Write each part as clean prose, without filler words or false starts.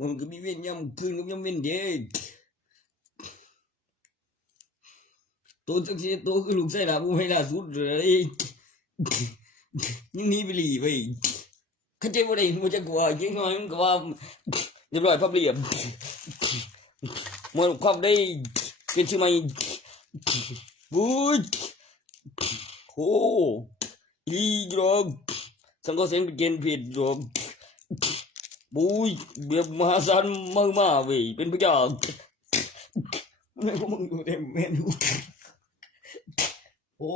มันก็มีเว้นยำคืนก็ยังเว้นเด็กตัวสักทีตัวคือลูกไส้ดาบไม่ล่าสุดเลยยังหนีไปหลีไปเข้าใจว่าได้มันจะกลัวยิ่งน้อยมันก็ว่าเรียบร้อยพับเรียบมันความได้เป็นชื่อไหมบู๊โอ้อีกรอบสังกัดเสียงเป็นเกณฑ์ผิดรอบบุยเบียบมหาศาลมาเว้ยเป็นพระเจ้าแม่พวกมึงดูเต็มแม่ดูโอ้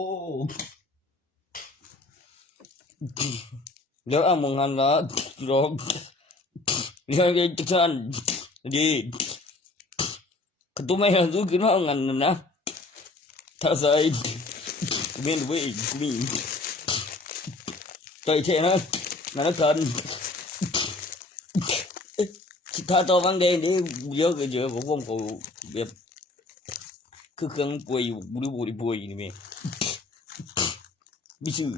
เดี๋ยวมึงหันละรอบเรื่องเด็กท่านดีก็ตัวไม่เห็นดูกินว่างันนะถ้าใส่ไม่รู้เว้ยมีใจเช่นะนั่นกันถ้าตัวบางเดย์นี่เยอะก็เยอะผมก็แบบคือเครื่องป่วยอยู่บุยนี่มั้ยไม่ชื่อ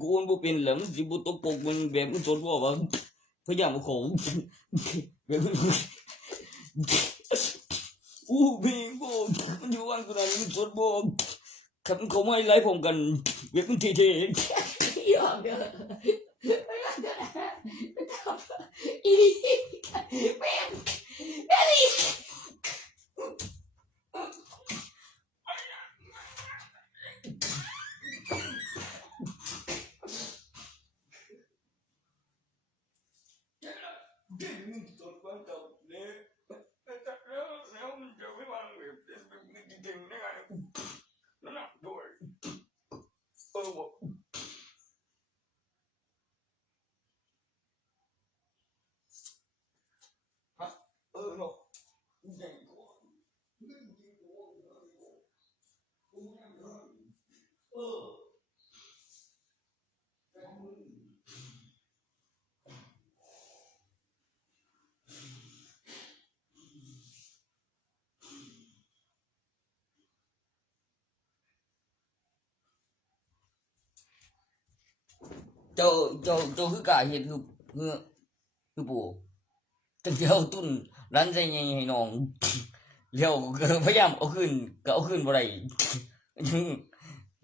กูมันเป็นหลังสิบุตรปกมันแบบมันสนว่าพยายามมาของแบบเพลงบ่มันอยู่วันกูนั้นมันสนบ่คำเขาไม่ไล่ผมกันแบบมันเท่ๆยอมเด้ออีแม่แม่ดิเจ้าคือกาเห็นคือปู่ตั้งแต่เอาตุ้นร้านใจใหญ่ให้น้องเลี้ยวพยายามเอาขึ้นก็เอาขึ้นบ่ได้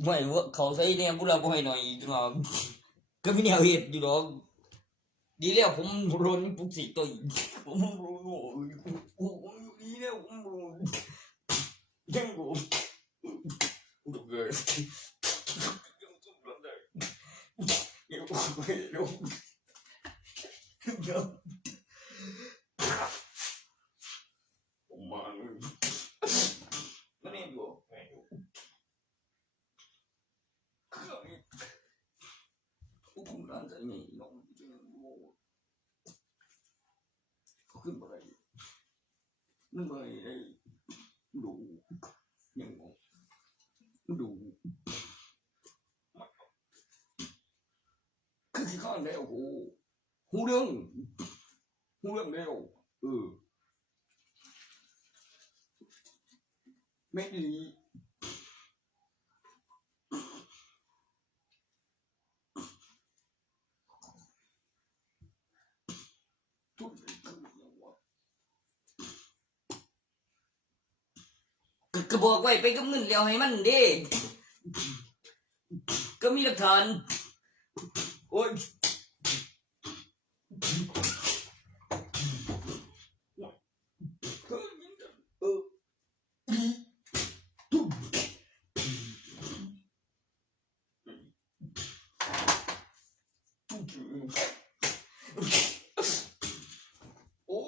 ไม่ว่าเขาใส่เนี่ยกูเราบ่ให้หน่อยจังว่าก็มีแนวเฮ็ดอยู่ดอกดีแล้วผมโดนปลุกสิตัวผมดีแล้วผมยังกูเกิดยังไม่รู้ยังผมมาไม่รู้ผมร้านใจใหญ่น้องขึ้นไปนึกไปได้ดูยังดูคือที่ข้างแล้วโหหูเรื่องแล้วไม่ดีทุกก็บอกไว้ไปกับเงินแล้วให้มันเด้ก็มีหลักฐานโอ้ยโอ้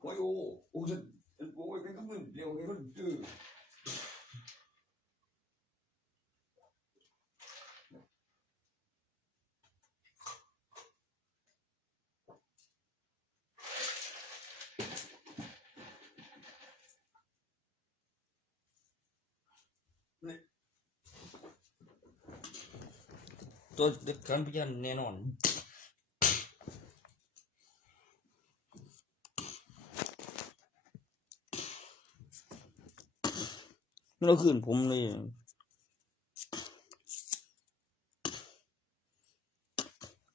โอ้ยโอ้จะโอ้ยไปกับเงินแล้วให้มันตัวเด็กการพยานแน่นอนเราคืนผมเลย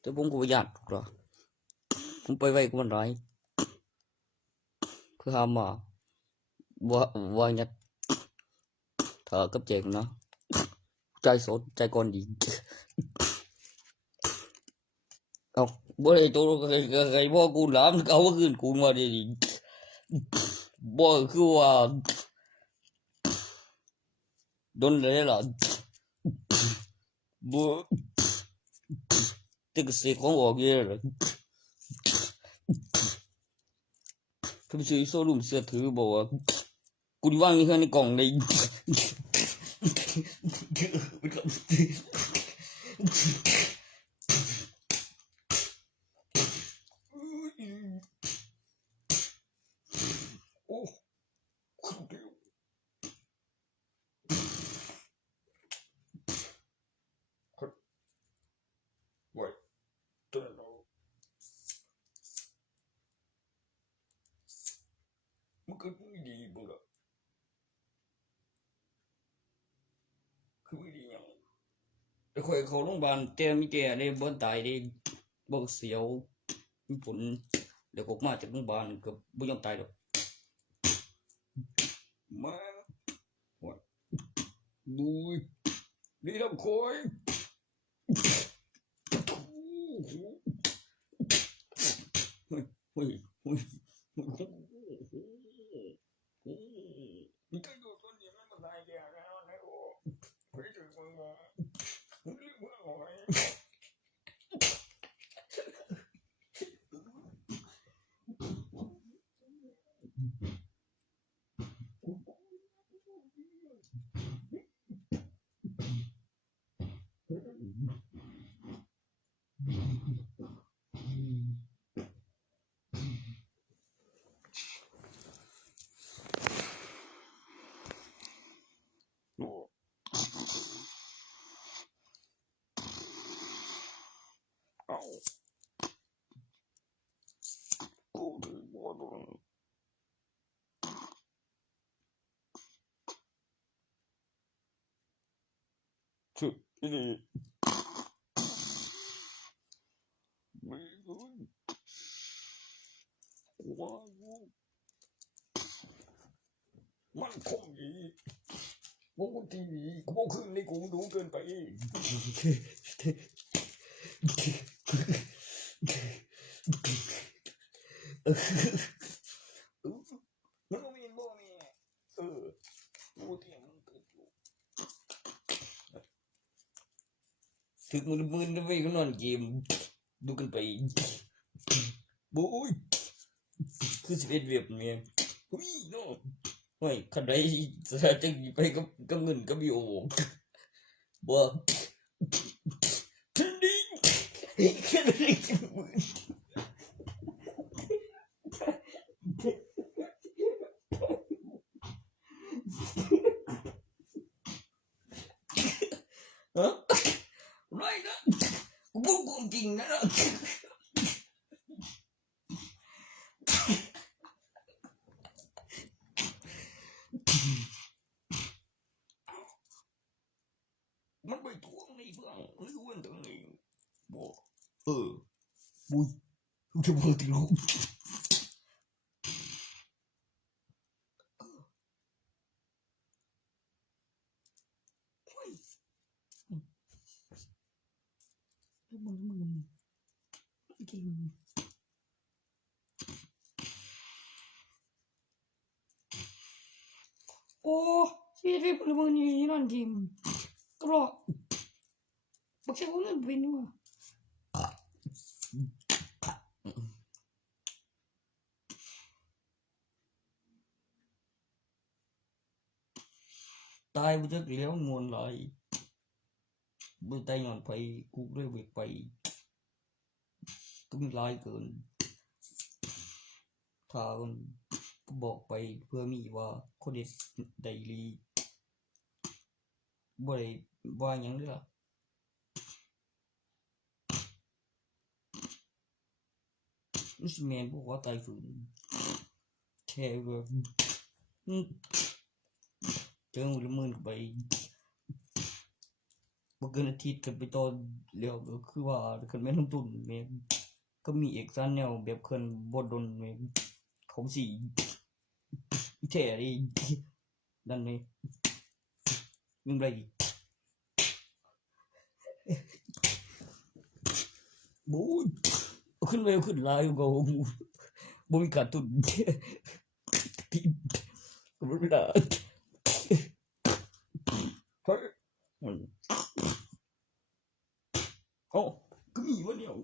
แต่ผมก็บ่ย้านถูกดอกผมไปไว้กับมันหลายคือหามาว่าหยัดถ้ากับแจกนะใจสดใจก่อนดีเอาบ่ได้โตไกบ่กูหลามเอาคืนกูมาดิบ่คือว่าโดนเลยล่ะบ่ตึกสิของออกเยอะเลยคือสิโซลุมเสือถือบอกว่ากูวางในกล่องในมันก็ไม่ดีบ่ล่ะคือไม่ดีหยังแต่ข่อยเข้าโรงพยาบาลแต่มีแต่ได้บ่ตายได้บ่เสียวมีผลแล้วออกมาจากโรงพยาบาลก็บ่ยอมตายดอกมาบุยนี่ลำคอยเฮ้ยนี่ก็อยู่ต้นนี้มันตายแก่แล้วนะโอ้เฮ้ยถึงมึงอ่ะมึงเรียกว่าอะไรเอากูดีบ่โดนชุดนี่ไม่รู้ว่ามันคงดีวงทีวีกูบ่ขึ้นนี่กูดูเกินไปมันบ่มีบ่มีกูเตรียมมันเกิดอยู่ถึกมึนๆไปก็นอนเกมดูกันไปโอ้ยคือ11เว็บเนี่ยอุ้ยเนาะโอ้ยคันใดจะไปกับเงินกับโยบ่คันนี้ฮะไรนะกูพูดความจริงนะมันไปทวงนี่เพื่อนรู้กันตรงนี้บ่บุยจะบอกที่รู้มึงเก่งโอ้ชีวิตพลเมืองดีนั่นจริงก็รอบักเช่คนนั้นเป็นว่ะตายบ่จักแล้วมวนหลายบ่ตายย้อนไผกูเลยเวกไปก็มีหลายเกินถ้าก็บอกไปเพื่อมีว่าคนเด็ดไดลีบ่ได้ว่าหยังเด้อล่ะมันสิแม่นบ่ว่าตายฝืนแค่แบบเจอละมื้อไป บ่เกินอาทิตย์ก็ไปต่อแล้วก็คือว่าคันแม่นลงทุนแม่นก็มีเอกสารแนวแบบเพิ่นบ่ดนแม่นเขาสิอีแท้ดินั่นแหมยังไดอีกบูขึ้นไปขึ้นหลายก็บ่มีการทุนบ่ได้เฮ้ยโอ้ก็มีวะเนี่ยว่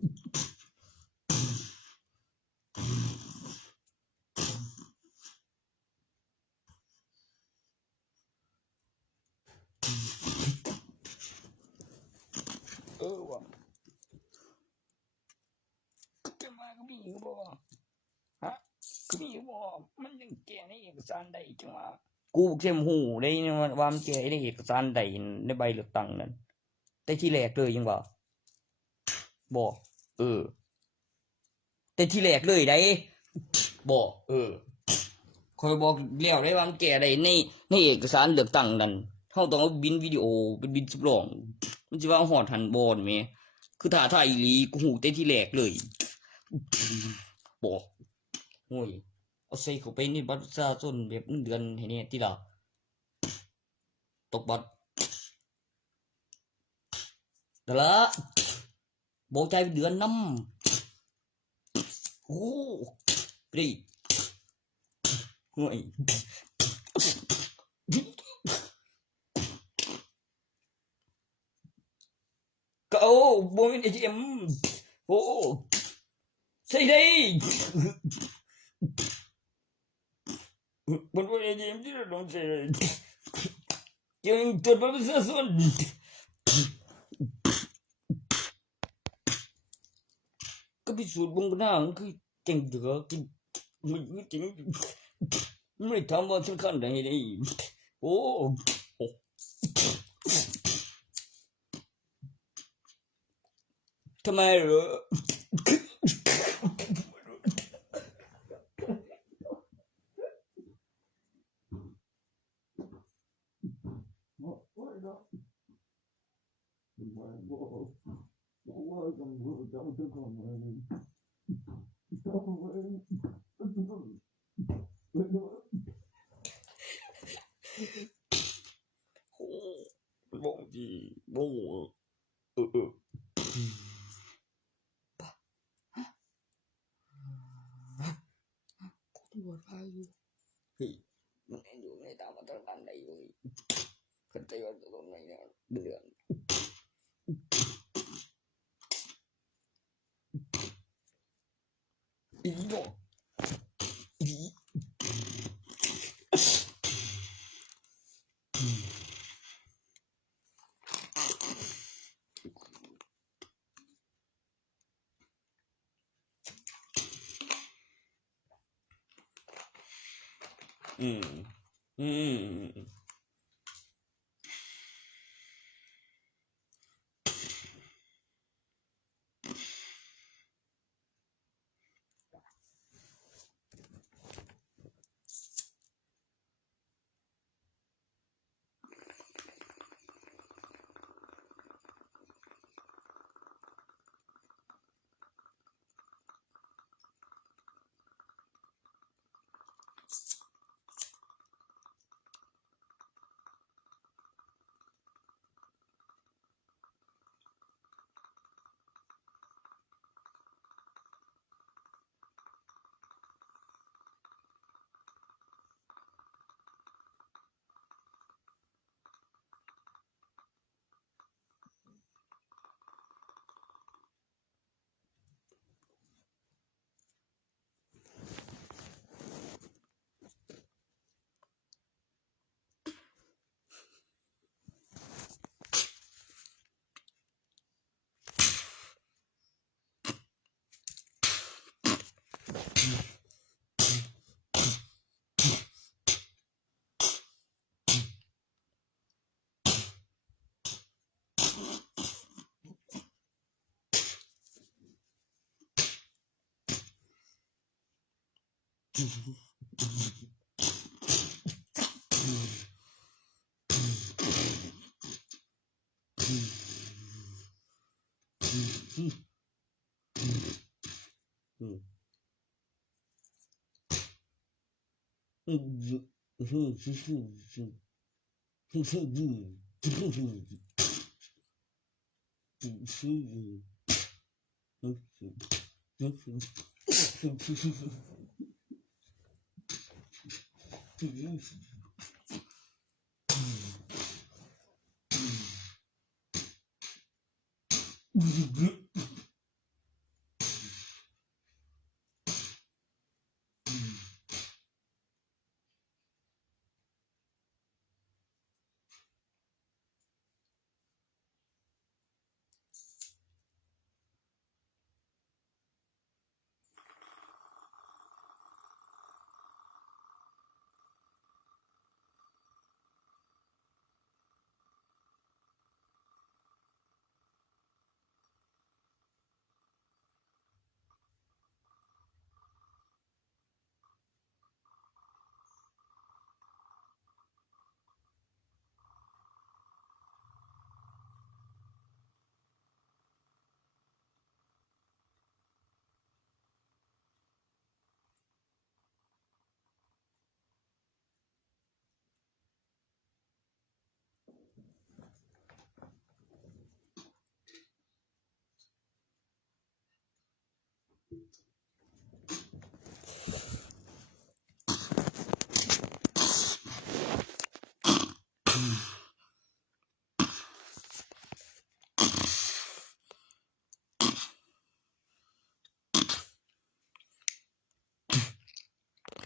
ะก็จะมาก็มีบ่ฮะก็มีบ่มันยังแก้ในเอกสารได้จังว่ากูเข็มหูได้ว่ามันแก้ในเอกสารได้ในใบเลือกตั้งนั่นแต่ที่แรกเลยยังบ่บ่แต่ที่แรกเลยได้บ่ข้อยบอกแล้วได้ว่ามันแก้ได้ในเอกสารเลือกตั้งนั่นเฮาต้องเอาบินวิดีโอเป็นบินสำรองมันสิว่าฮอดหันบ่แม่คือถ้าถ่ายอีหลีกูฮู้แต่ที่แรกเลยบ่โอ้ยเอาใส่เข้าไปในบัตรประชาชนแบบเดือนให้แน่ติล่ะตกบัตรนั่นล่ะบ่จ่ายเดือนนำโอ้ไปดิโอ้ยก็เอาบ่แม่น ATM โอ้ใส่ได้มันบ่ ATM ที่เราต้องใส่ยังตรวจบัตรประชาชนก็พิสูจน์บ่หน้ามันคือจังเด้อมันจริงไม่ทำว่าสำคัญได้ได้โอ้ทำไมเหรอบ่ดีบ่ตำรวจพาอยู่เฮ้ยมันอยู่ในตามมาตรการใดอยู่เข้าใจว่าตรงไหนเนี่ยเดือนอีเนาะอี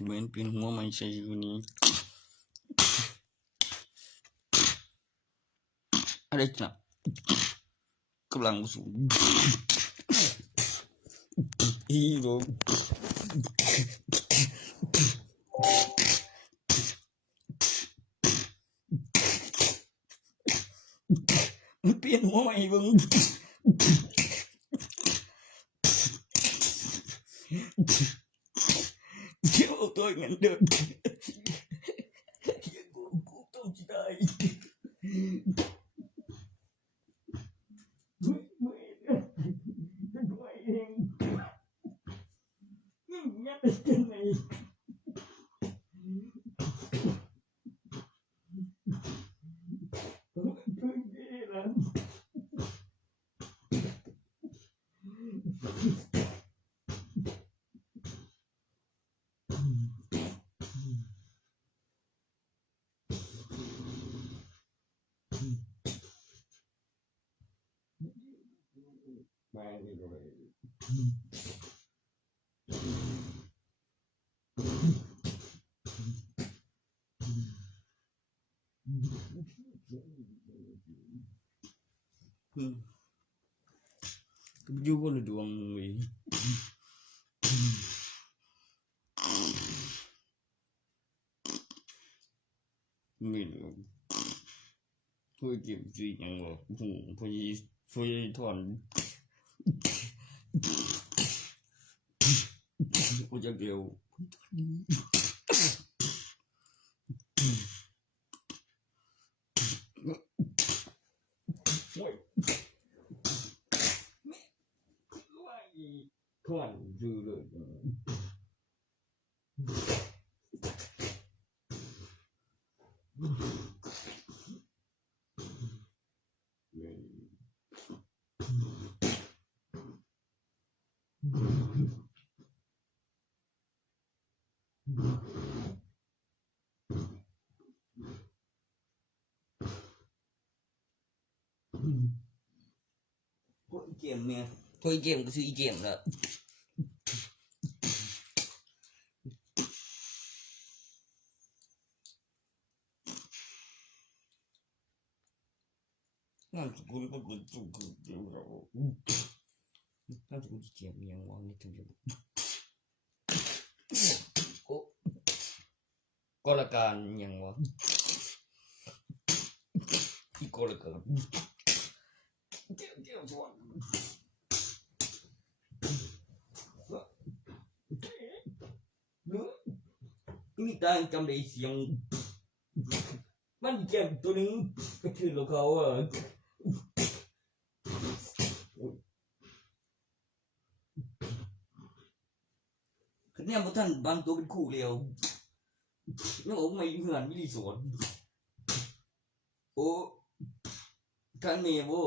เหมือนเป็นหัวไม่ใช่อยู่นี้อะไรจ้ะกำลังสูงอีโรมันเปลี่ยนหัวใหม่เบิ่งเดี๋ยวเอาตัวอย่างนั้นเดินกูต้องจะได้ไม่เองยัดไปกันไหนมาเลยอยู่บนดวงเว้ยไม่รู้พูดเก็บจริงยังบอกพูดถอนกูจะเกี่ยวโอ้ยถอนดูเลยพวกเกมเนี่ยพวกเกมก็ซื้อเกมแล้วนั่นสกุลก็เป็นสุขเดียวเรานั่นสกุลเกมยังวางในถุงอยู่ก็ละการยังวะที่ก็ละการเกี่ยวชวนมีการจำได้เสียงมันเก็บตัวนึงก็คือเราเขา เนี่ยพวกท่านบางตัวเป็นคู่เร็วเนี่ยผมไม่เหมือนมิลิสวนโอ้ท่านเมย์โว้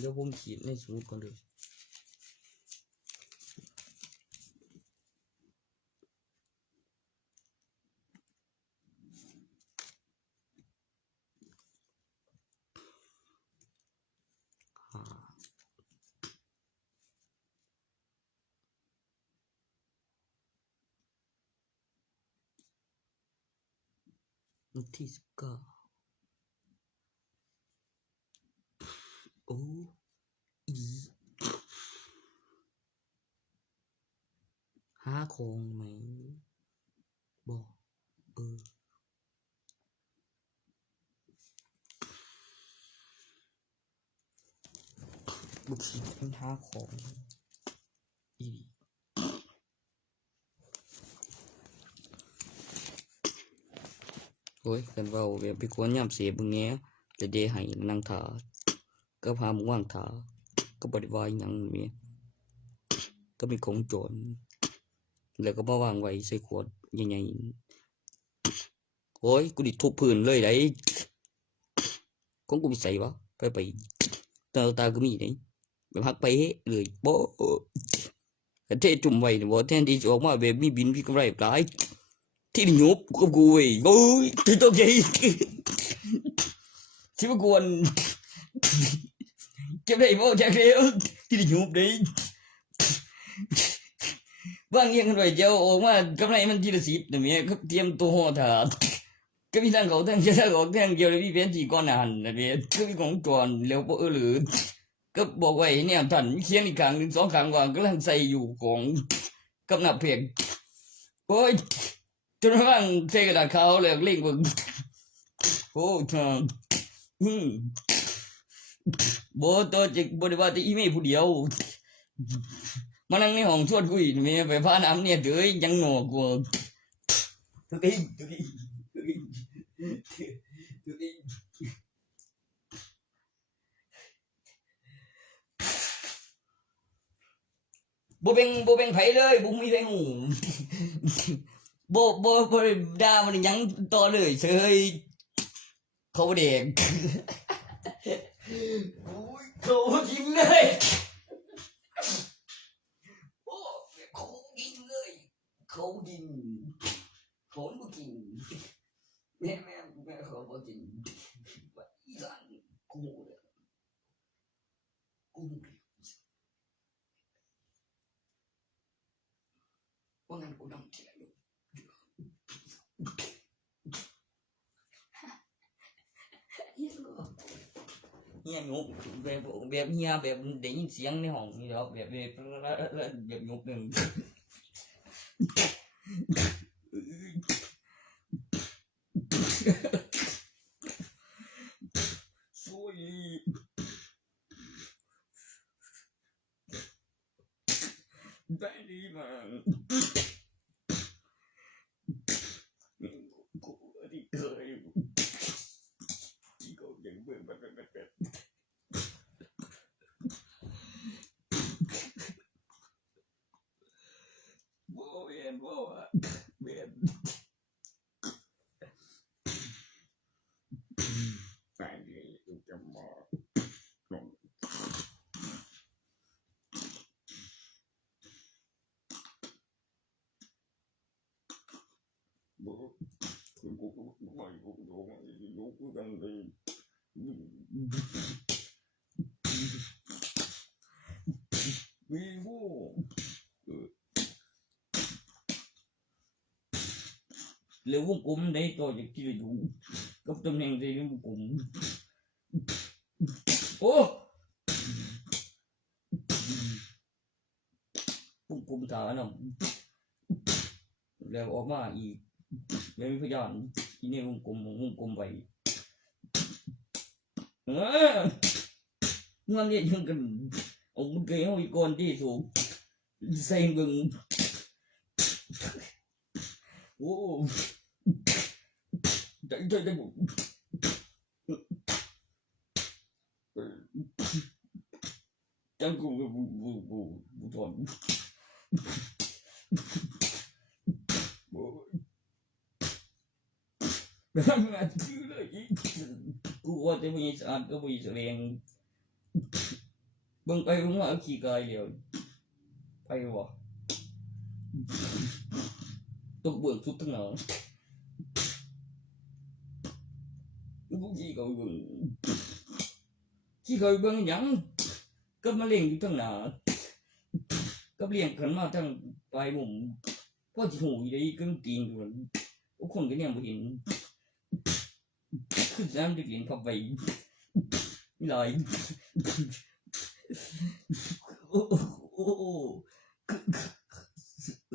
เดี๋ยวผมขีดในสมุดก่อนเลยวันที่19โอ้อีหาของไหมบอกบุกขีดเป็นหาของอีโอ้ยกันว่าแบบไปควรย่ำเสียบึงเงี้ยจะเดให้นั่งถาก็พามึงว่างถาก็บริวารยังมีก็มีของโจรแล้วก็มาวางไว้ใส่ขวดใหญ่ๆโอ้ยกูดิทุบพื้นเลยได้ของกูมีใส่วะไปตาก็มีนี่แบบหักไปเลยโป๊กระเทจุ่มไว้เนี่ยบอกแทนที่จะออกมาแบบมีบินพี่กำไรปลายที่หยุบกับกูเว้ยโอ้ยที่ตัวใหญ่ที่มากวนเก็บได้บ่แจ็คเดียวที่หยุบได้บางอย่างกันไว้เจ้าออกมากำไรมันทีละ10เนี่ยแม่ก็เตรียมตัวห่อถาก็มีทางเขาทางเจ้าเขาทางเดียวเลยพี่เป็นที่ก่อนหันนะแม่ก็มีของจวนแล้วบ่หรือก็บอกไว้เนี่ยท่านเขียนอีกครั้งหนึ่ง2 ครั้งว่ากำลังใส่อยู่ของกับหน้าเพกโอ้ยจนว่างใส่กระดาษขาวแล้วเล่งเบิ่งโอ้ทางบ่ตัวจิบ่ได้ว่าแต่อีเมย์ผู้เดียวมานั่งในห้องชวนคุยแม่ไปพาน้ำเนี่ยเด้อยังหนอกว่าตัวเองบ่เป็นไผเลยบ่มีไผหูบ่ด่ามันยังต่อเลยเฉยเขาเด็กโอ้ยเขากินเลยโอ้เขากินเลยเขากินเขาบ่กินแม่เขาบ่กินอีหลังกูว่างั้นกูต้องเที่ยวเฮียงบแบบเฮียแบบได้ยินเสียงในห้องนี่ดอกแบบงบหนึ่งช่วยได้ดีมากกูที่เคยที่เขาอย่างเบื่อแบบบ่เวียนบ่ว่าเวียนไปเลยจะมาบ่คุณกูไม่กูกูกันเลยวีโว่เร็ววงกลมได้ตัวจากที่อยู่กับตำแหน่งในวงกลมโอ้วงกลมถานะแล้วออกมาอีกแล้วมีพยานที่ในวงกลมไปเงินเนี่ยยังกันเอาเกลียวอีกคนที่สูงใส่เงินโอ้ ได้บุจังกูทนกูว่าจะมีสารก็มีแสดงเบิ่งไปเบิ่งมาขี้กายแล้วไปวะตกเบิ่งสุดทั้งหนากูขี้กายเบิ่งหยังก็มาเล่งอยู่ทั้งหนาก็เลี้ยงกันมาทั้งปลายมุมพอสิหูอยู่ได้กึ่งตีนอยู่ทุกคนก็ยังบ่เห็นคือน้ำจะกินเข้าไปลอยโอ้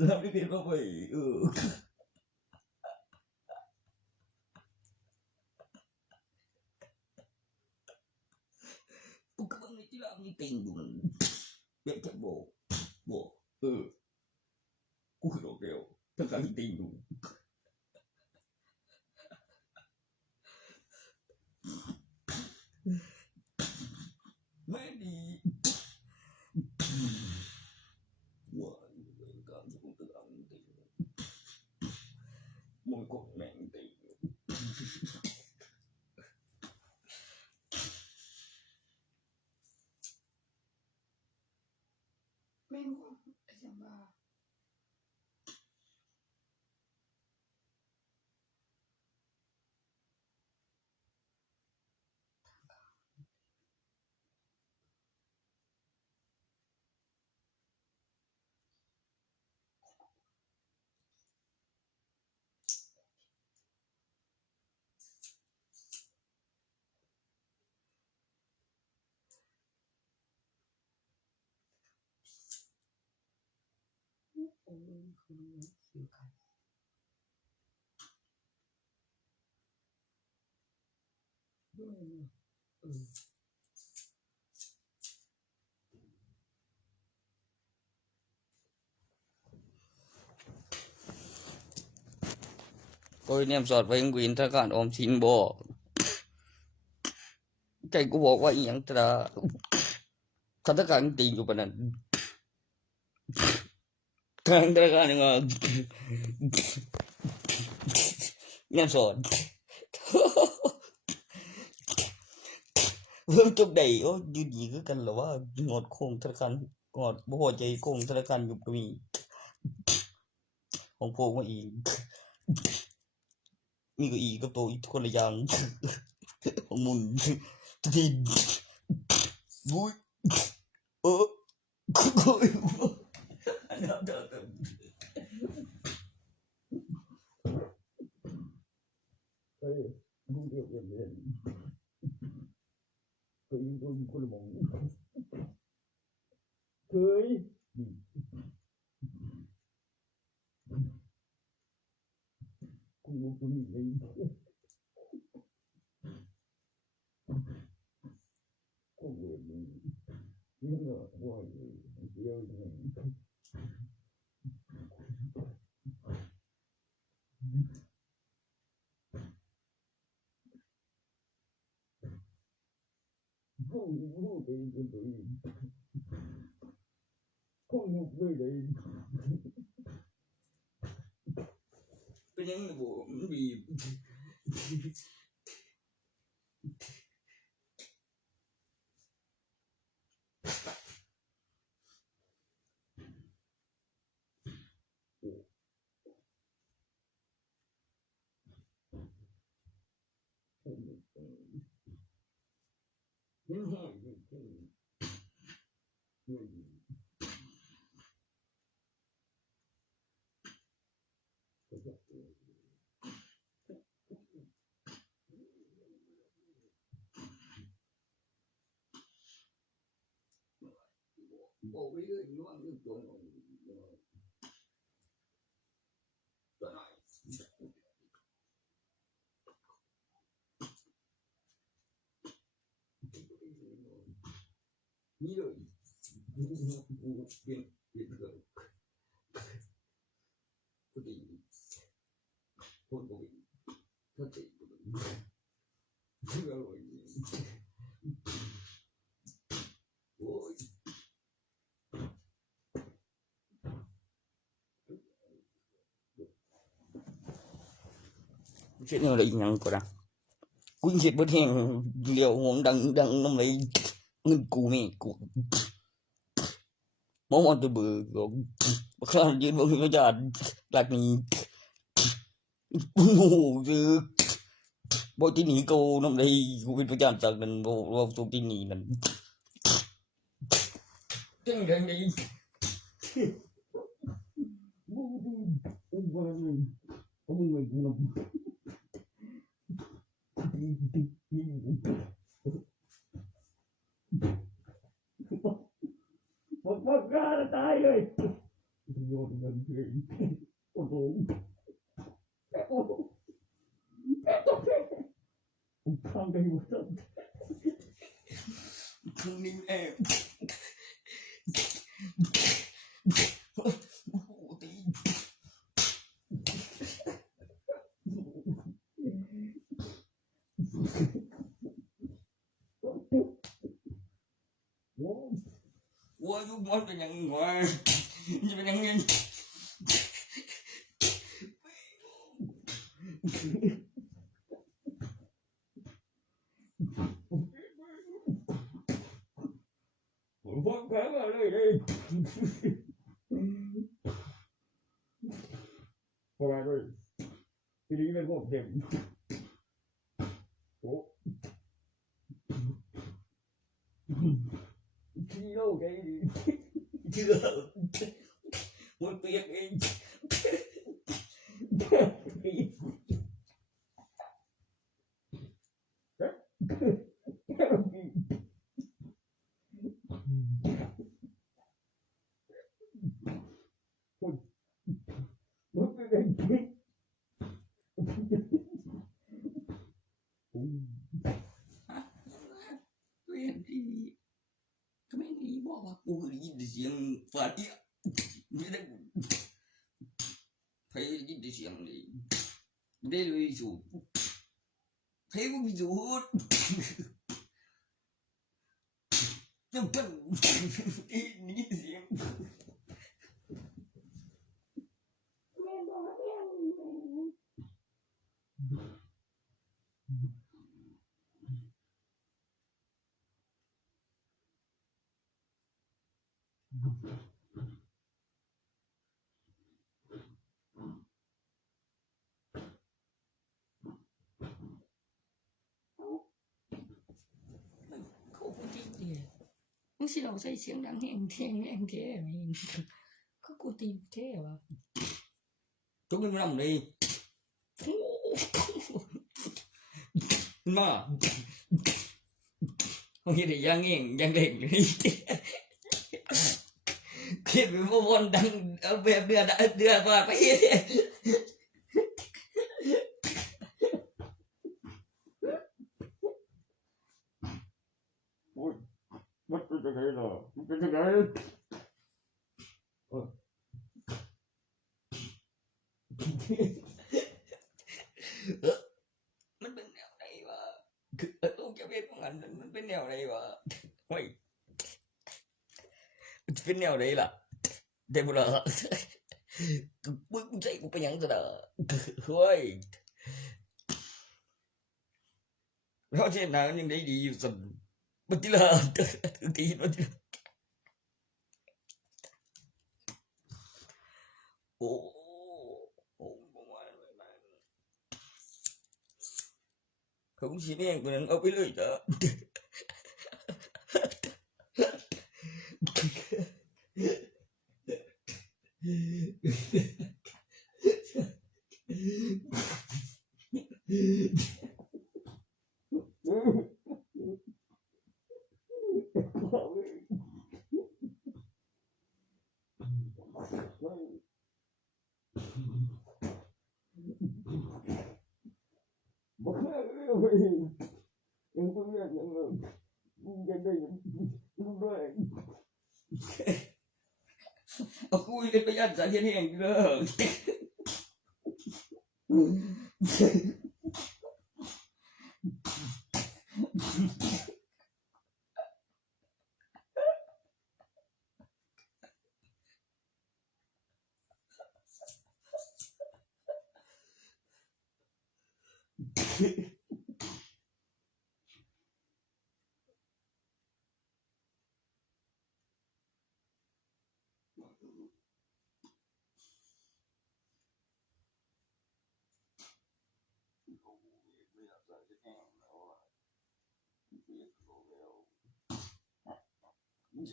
น้ำจะกินเข้าไปกูก็บังนี่ที่ละมีติงอยู่มันแบบจะบ่กูคือดอกเดียวทั้งที่ติงอยู่ไม่ดีว่าเป็นการจะคงตึกอันติมวยกดแม่งติแม่งว่าไอ้จังบ้าก็เนี่ยสอดไว้กูอินธนาคารออมสินบ่ใจกูบอกว่าอีหยังตราธนาคารติงอยู่ปานนั้นทางธนาคารนี่ว่าเนี่ยสอดเพิ่งจบได้โอ้อยู่ดีคือกันเหรอว่างดโคงธนาคารงดบ่พอใจโคงธนาคารอยู่ก็มีของพวกมาอีกมีก็อีกกับโตอีกคนละอย่างของมึงที่บุ้ยกูอันนั้นเด้อเฮ้ยกูเดี๋ยวเรียนเคยโดนคนละมองเคยกูนี่เลยกูเรียนนี่ก็ว่าเดียวนี่กูเป็นตัวเองกูไม่ได้เป็นยังไงบ่มันบีบยังหอยอยู่บอกไปเรื่อยว่าเรื่องตรงนี่เลยกูเป็นเกิดกูดีคนกู เฮ็ดแนวใดอีหยังก็นะกูเฮ็ดบ่แฮงเลี้ยวหวงดังนำไหลเงินกูนี่กูบ่ฮอดจะเบิกบ่คลานยืนบ่มีญาติหลักนี้โอ้โหคือบ่ที่นี่กูนำไหลกูเป็นพยานจากนั้นบ่ว่าตรงที่นี่นั่นจังได๋นี่บ่บ่บ่มึงไว้กูนำผมกล้าตายเลยโยนเงินเลยโอ้โหโอ้โหผมทำได้หมดคืนนี้แอบว่ายุบมันเป็นยังไงจะเป็นยังไงผมฟังแค่เลยพอแล้วทีนี้เป็นพวกเด็กโอ้ที่โลกไอ้เชื่อมันเปียกเองมันเป็นเองเห็นที่ก็ไม่มีบอกว่ากูได้ยินเสียงฟาดเนี่ยไม่ได้ใครได้ยินเสียงเลยได้เลยสูดใครก็มีสูดจังจังได้ยินเสียงเขาพูดจริงมึงสิเราใส่เสียงดังแห้งแท้นี่ก็กูตีแท้วะทุกคนนำเลยมาเขาเห็นได้ยังเองยังเล่นเลยคิดว่าวนดังเอาแบบเดือดว่าไปมันเป็นยังไงล่ะมันเป็นยังไงมันเป็นแนวไหนวะคือต้องจะเป็นของมันเป็นแนวไหนวะเฮ้ยมันเป็นแนวไหนล่ะเดี๋ยวละมึงใจกูเป็นยังซะเฮ้ยเราเช่นนั้นยังได้ดีอยู่สันมันทีละทีมันทีละโอ้เขาชี้แม่งกูนั่งเอาไปเลยจ้ะยังเพิ่งยังได้ด้วยเอาคุยกันไปยันสาเหตุแห่งเด้อ จะ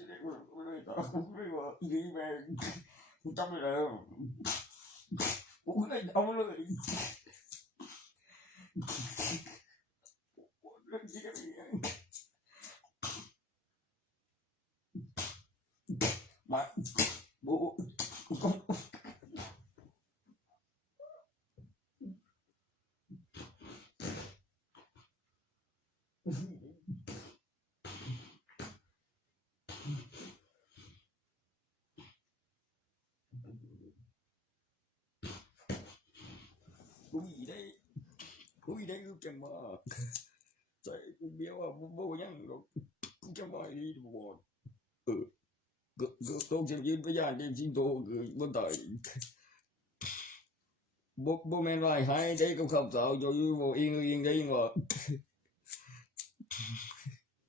ได้ไม่ต่อไม่ว่าดีแม่จำไม่ได้กูได้ทำเลยมาบูได้รู้จักมาใส่กูเบี้ยวบ่ยังหรอกกูจะมาอีบ่ก็จะยืนพยานที่สิงโตคือบ่ตายบ่แม่นว่าให้ได้กับคำสาวอยู่บ่เองได้ว่า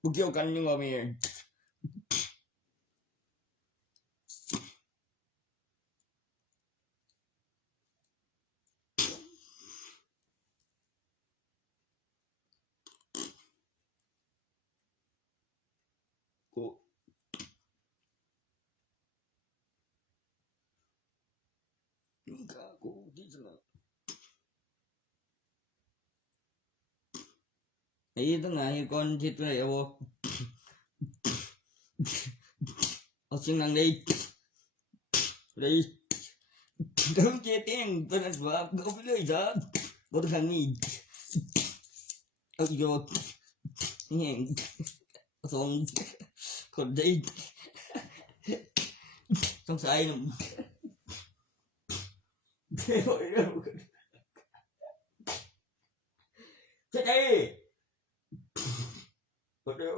บ่เกี่ยวกันยังว่าแม่กูกูที่สุดไอ้ตั้งไงก่อนคิดไปเอาเอาเสียงดังเลยdon't get in ตอนนั้นว่าก็ไปเลยจ้ะบ่ต้องทางนี้เอาอีกแล้วนี่สองคนได้ต้องใส่หนุ่มเฮ้ยเร็วใช่เร็ว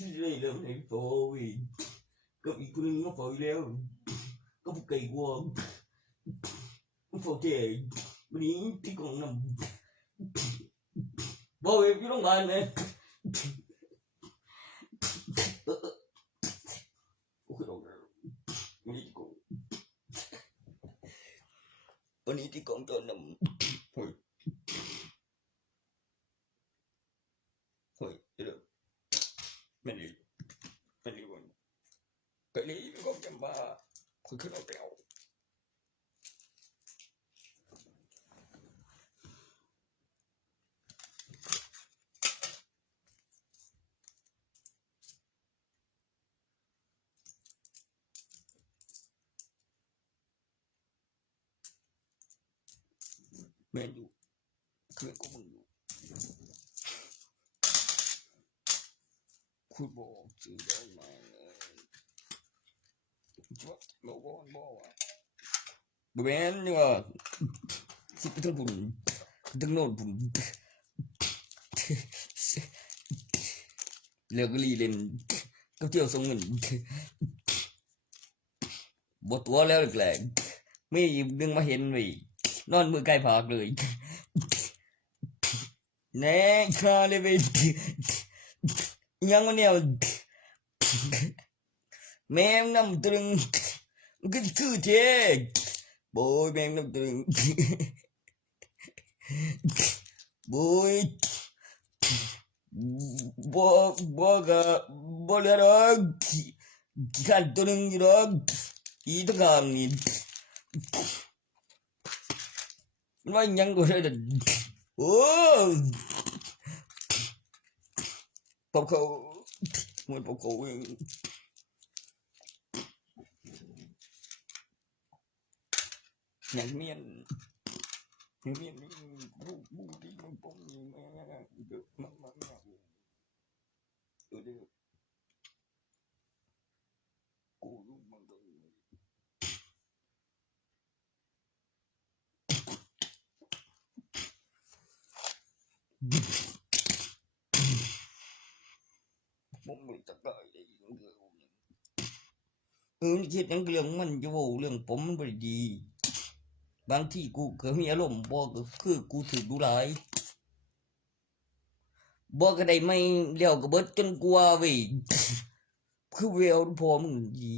ที่เลยเร็วไหนโฟวิก็อีกคนนึงก็โฟแล้วก็บุกไก่วัวโฟเจวันนี้ที่กองนำบอกอยู่โรงพยาบาลไหมโอเควันนี้ที่กองตอนนำเฮ้ยเดี๋ยวไม่ดีวันก็เลยก็จำว่าคุยขึ้นเอาเตียวแม่อยู่คือกูมึงอยู่คุยบอกสื่อได้ไหมชัวร์บอกว่าบริเวณนี่ว่าสิบถึงปุ่นถึงโน่นปุ่นเลิกลีเล่นก็เที่ยวส่งเงินบทตัวแล้วแหละไม่ดึงมาเห็นไว้นอนมือใกล้ผากเลยแน่คาเลยไปยังวันเนี้ยแม่งน้ำตรึงมันก็คือเจ๊โบยแม่งน้ำตรึงโบยบ่ก็บ่เหลือดอกขันตัวนึงอยู่ดอกอีตะกางนี่มันว่ายังก็ได้โอ้ปอบเขามันปอบเขาเองอย่างเมียนนี่รูปบูที่มันปมนี่มาเดือดมากเดี๋ยวกูรูปมันเลยมึงไม่ตะกายเลย เฮ็ดหยังเรื่องมันจะเว้าเรื่องผมมันบ่ได้ดีบางทีกูก็มีอารมณ์บ่ก็คือกูถูกดุหลายบ่ก็ได้ไม่แล้วก็เบิดจนกว่าเว้ยคือแววพอมึงอี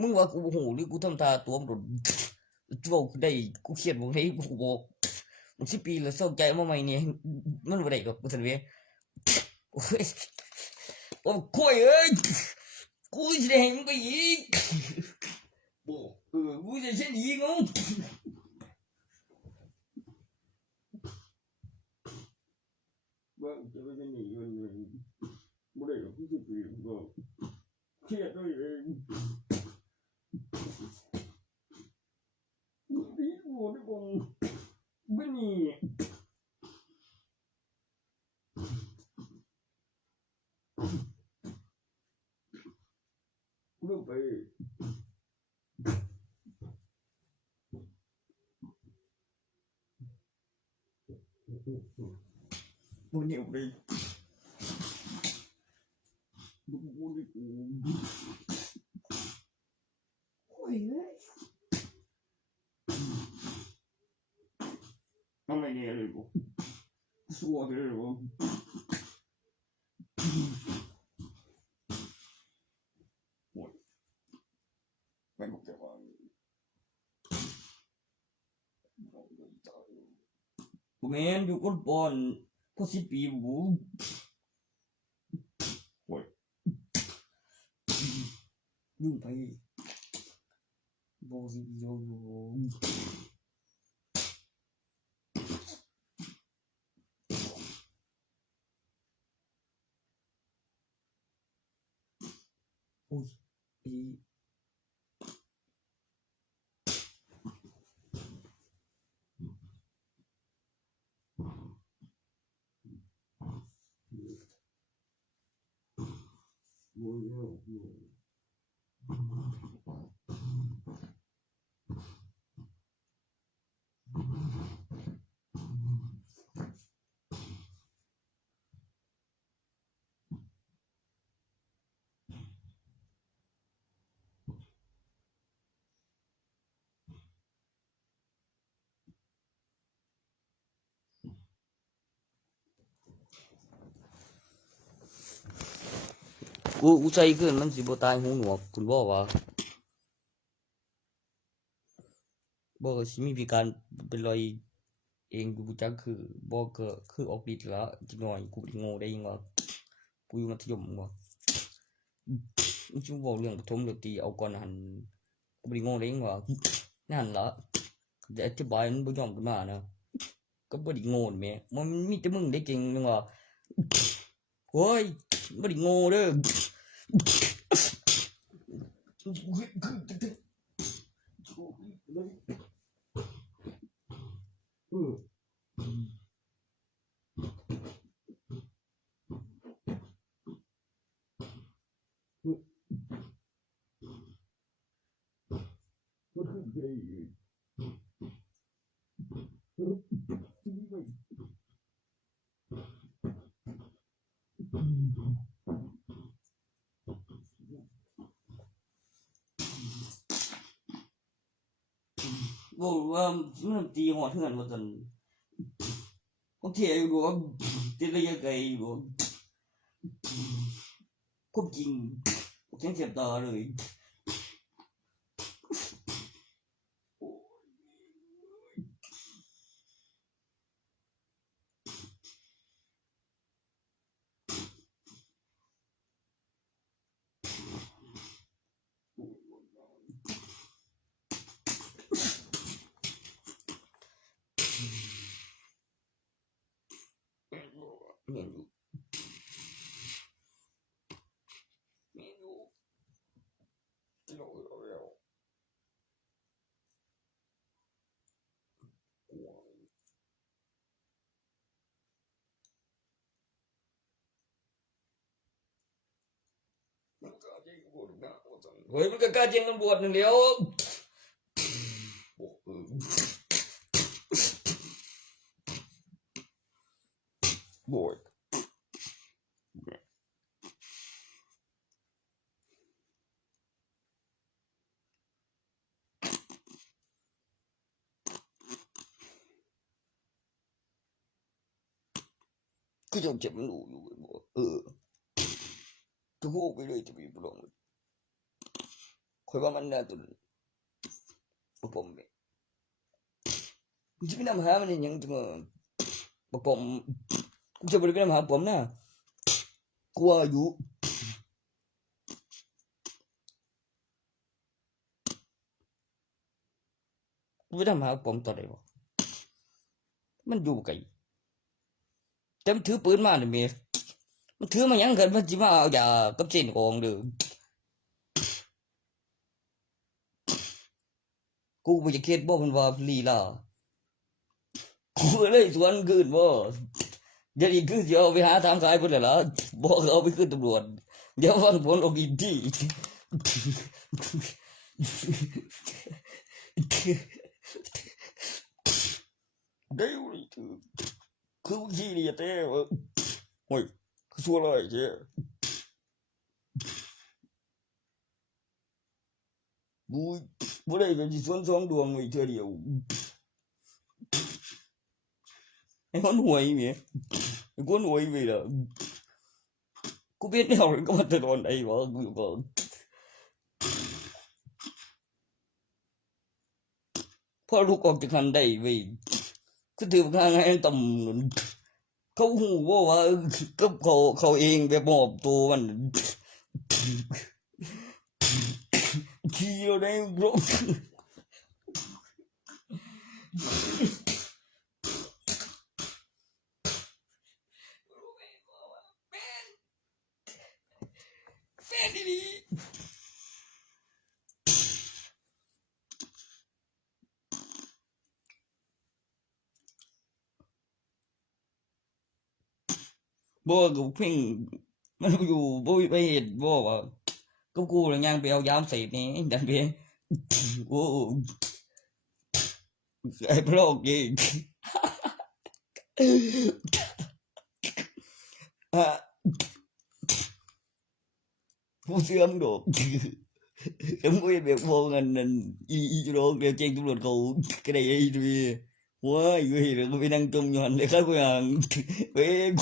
มึงว่ากูบ่ฮู้หรือกูทำท่าตัวมันโดนเว้าได้กูเครียดบ่ได้กูบอกมัน10 ปีแล้วเศร้าใจมาใหม่นี่มันบ่ได้ดอกว่าซั่นเว้ยโอ้ยโอ้ข่อยเอ้ยกูสิได้ให้มึงไปอีกบ่กูจะเช่นอีกงว่าจะไปเป็นอีกมันบ่ได้ดอก10 ปีก็เครียดด้วยเองดีกูได้บ่บ่นี่กูต้องไปบ่เหนียวเลยบ่ได้กูโอ้ยเอ้ย อะไรเนี่ยเลยบ่สัวเลยบ่โอ้ยไปบ่ได้ว่าบ่แม่นอยู่คนปอนพอ10 ปีบ่โอ้ยลืมไปบ่สิโยโอ้ยโอ้ยกูใส่ขึ้นมันสิบ่ตายหูหนวกคุณบ่ว่าบ่ก็สิมีพิการเป็นรอยเองกูจักคือบ่ก็คือออกฤทธิ์ละจักหน่อยกูสิโง่ได้ยังว่ากูอยู่มัธยมว่ามึงสิเว้าเรื่องปฐมเรื่องตรีเอาก่อนหั่นกูบ่ได้โง่ได้ยังว่านั่นล่ะจะอธิบายมันบ่ยอมขึ้นมานะก็บ่ได้โง่แหมมันมีแต่มึงได้เก่งยังว่าโอ้ยบ่ได้โง่เด้อบ่ว่ามันตีฮอดเฮือนว่าซั่นโอเคอยู่บ่ติดระยะไกลอยู่บ่ความจริงเสียตาเลยแม่นอยู่แม่นอยู่แล้วมันก็จริงบวชนะว่าซั่นเฮ้ยมันก็กล้าจริงกันบวชนึงแล้วบวช ก็จะเจ็บมันรู้อยู่บ่ก็โหไปเลยจะมีบ่ลองค่อยว่ามันน่าตุนบ่ปอมแม่กูจะไปนำหามันหยังจังบ่ปอมกูจะบ่ได้ไปนำหาปอมนะกลัวอยู่กูไปนำหาปอมตอนใดบ่มันอยู่ไกลแต่มันถือปืนมานี่แม่มันถือมาหยังกันมันสิมาเอายากับเส้นของเด้อกูบ่จะเฮ็ดบ่มันว่าลีลากูเลยสวนคืนบ่เดี๋ยวนี้คือสิเอาไปหาทางขายพุ่นแล้วล่ะบ่เอาไปขึ้นตำรวจเดี๋ยวฟังผลออกอีกทีได้เลยคือขี้นี่แต่โอ้ยคือสัวอะไรเจ้บ่ได้ก็สิสวน2ดวงไว้เทื่อเดียวไอ้คนหวยแม่ไอ้คนหวยไปล่ะกูเป็นแนวก็มาตลอดไอ้บ่กูก็พอลูกออกจากคันได้เว้ยคือถือว่าให้ตำเขาฮู้บ่ว่ากับเขาเองไปมอบตัวมันขี้เราได้รถแฟนดีบ่ก็เพิ่งมันอยู่บ่ไปเฮ็ดบ่ว่ากับกูแล้วยังไปเอายามเสพนี่ดันไปโอ้ไอ้พลอกอีกผู้เสื่อมดอกแต่บ่เฮ็ดแบบพอกันนั่นอีจุดอกเดี๋ยวแจ้งตำรวจเขาก็ได้ไอ้ด้วยว้ายเว้ยแล้วก็ไปนั่งจมอยู่หั่นเลยครับกูยังเว้ย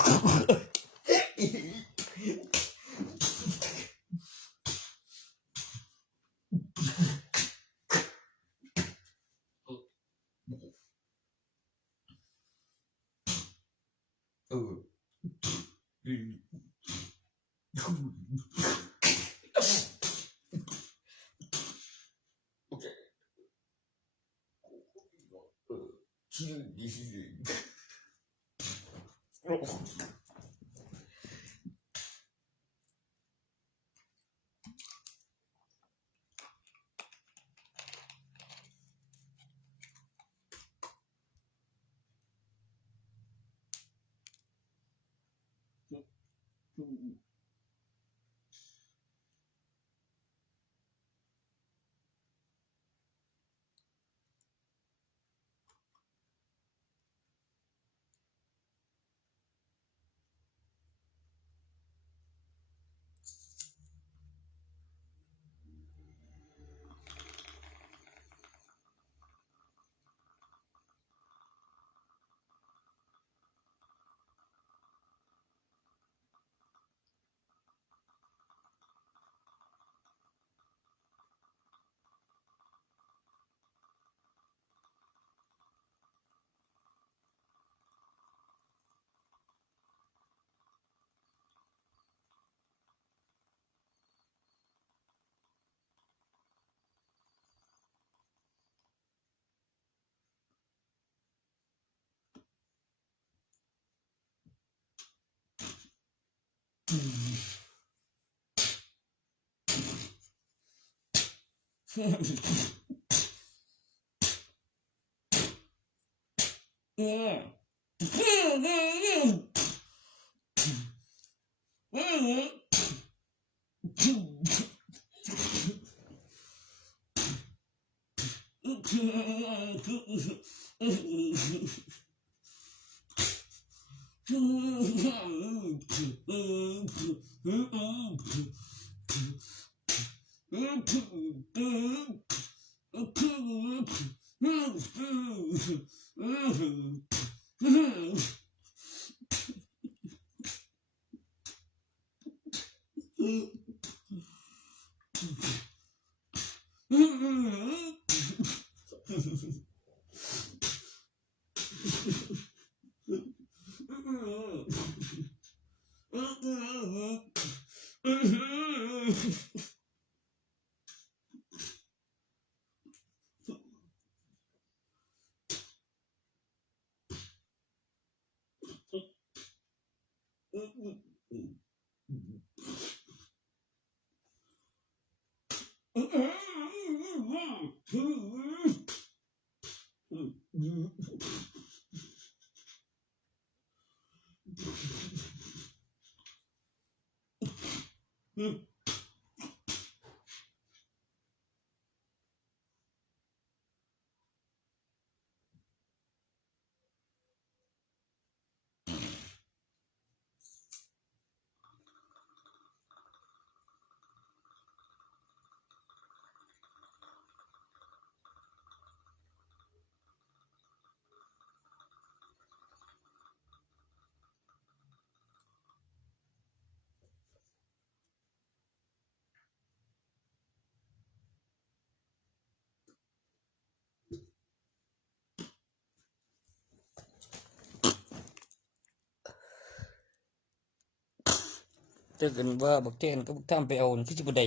แต่กันว่าบักแทนก็บักท่ามไปเอาที่สิบ่ได้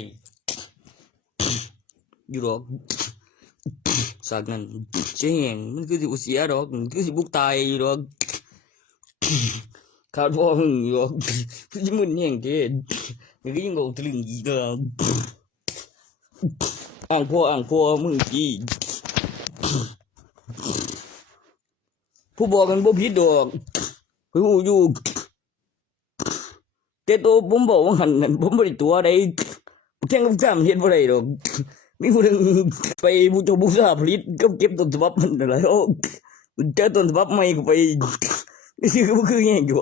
อยู่ดอกสากนั้นเสียแหงมันคือสิบ่เสียดอกมันคือสิบุกตายอยู่ดอกขาดบ่มึงอยู่ดอกคือสิมึนแหงเด้มันก็ยังเอาตะลึงอีกแล้วอ้างพ่อมึงอีผู้บอกกันบ่ผิดดอกผู้ฮู้อยู่แต่ตัวผมบอกว่าหันนั่นผมบ่ได้ตัวใดแข่งกับ3เฮ็ดบ่ได้ดอกมีผู้นึงไปบุษาผลิตก็เก็บต้นฉบับมันนั่นแหละเจอต้นฉบับใหม่ก็ไปนี่คือบ่คือแฮงอยู่